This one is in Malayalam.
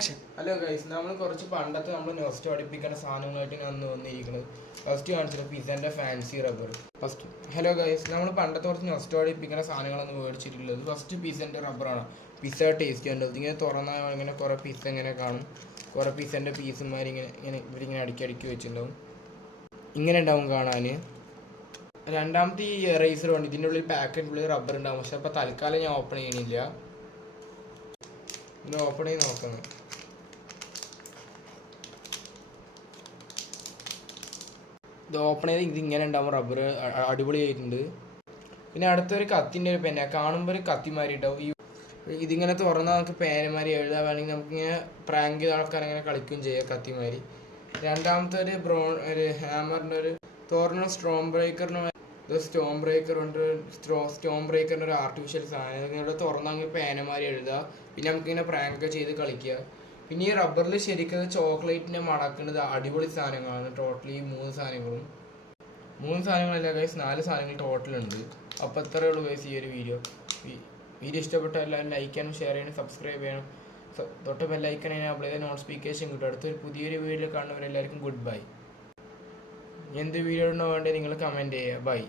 ആക്ഷൻ. ഹലോ ഗൈസ്, നമ്മൾ കുറച്ച് പണ്ടത്തെ നമ്മൾ നോസ്റ്റ് പഠിപ്പിക്കുന്ന സാധനങ്ങളായിട്ട് അന്ന് വന്നിരിക്കുന്നത്. ഫസ്റ്റ് കാണിച്ചത് പിസൻ്റെ ഫാൻസി റബ്ബർ. ഹലോ ഗൈസ്, നമ്മൾ പണ്ടത്തെ കുറച്ച് നോസ്റ്റ് പഠിപ്പിക്കുന്ന സാധനങ്ങളൊന്നും മേടിച്ചിട്ടുള്ളത്. ഫസ്റ്റ് പിസൻ്റെ റബ്ബറാണ്. പിസ്സ ടേസ്റ്റ് ഉണ്ട്. ഇങ്ങനെ തുറന്നാൽ ഇങ്ങനെ കുറേ പിസ്സ ഇങ്ങനെ കാണും. കുറേ പിസ്സൻ്റെ പീസുമാർ ഇവരിങ്ങനെ അടുക്കി വെച്ചിട്ടുണ്ടാവും. ഇങ്ങനെ ഉണ്ടാവും കാണാൻ. രണ്ടാമത്തെ ഈ എറൈസർ ഉണ്ട്. ഇതിൻ്റെ ഉള്ളിൽ പാക്കറ്റിനുള്ളിൽ റബ്ബർ ഉണ്ടാവും. പക്ഷെ അപ്പോൾ തൽക്കാലം ഞാൻ ഓപ്പൺ ചെയ്യണില്ല. ഇത് ഓപ്പൺ ചെയ്ത് നോക്കുന്നത്. ഇത് ഓപ്പൺ ചെയ്ത് ഇതിങ്ങനെ ഉണ്ടാവും. റബ്ബർ അടിപൊളിയായിട്ടുണ്ട്. പിന്നെ അടുത്തൊരു കത്തിൻ്റെ ഒരു പെന്ന കാണുമ്പോൾ ഒരു കത്തിമാരി ഉണ്ടാവും. ഇതിങ്ങനെ തുറന്നാൽ നമുക്ക് പേനമാരി എഴുതാൻ വേണമെങ്കിൽ നമുക്കിങ്ങനെ പ്രാങ്ക് ചെയ്ത ആൾക്കാർ അങ്ങനെ കളിക്കുകയും ചെയ്യാം കത്തിമാരി. രണ്ടാമത്തെ ഒരു ഹാമറിൻ്റെ ഒരു തുറന്ന സ്റ്റോം ബ്രേക്കറിൻ്റെ ഒരു ആർട്ടിഫിഷ്യൽ സാധനം. ഇങ്ങനെ തുറന്നാൽ നമുക്ക് പേനമാരി എഴുതുക. പിന്നെ നമുക്കിങ്ങനെ പ്രാങ്ക് ചെയ്ത് കളിക്കുക. പിന്നെ ഈ റബ്ബറിൽ ശരിക്കും ചോക്ലേറ്റിനെ മടക്കുന്നത് അടിപൊളി സാധനങ്ങളാണ്. ടോട്ടലി മൂന്ന് സാധനങ്ങളല്ല ഗൈസ്, 4 സാധനങ്ങൾ ടോട്ടലുണ്ട്. അപ്പോൾ എത്രയേ ഉള്ളൂ ഗൈസ് ഈ ഒരു വീഡിയോ ഇഷ്ടപ്പെട്ട എല്ലാവരും ലൈക്ക് ചെയ്യാനും ഷെയർ ചെയ്യാനും സബ്സ്ക്രൈബ് ചെയ്യണം. തൊട്ട് ബെല്ലൈക്കൻ എനേബിൾ ചെയ്താൽ നോട്ടിഫിക്കേഷൻ കിട്ടും. അടുത്തൊരു പുതിയൊരു വീഡിയോ കാണുന്നവരെല്ലാവർക്കും ഗുഡ് ബൈ. എന്ത് വീഡിയോ ഉണ്ടോ വേണ്ടത് നിങ്ങൾ കമൻറ്റ് ചെയ്യുക. ബൈ.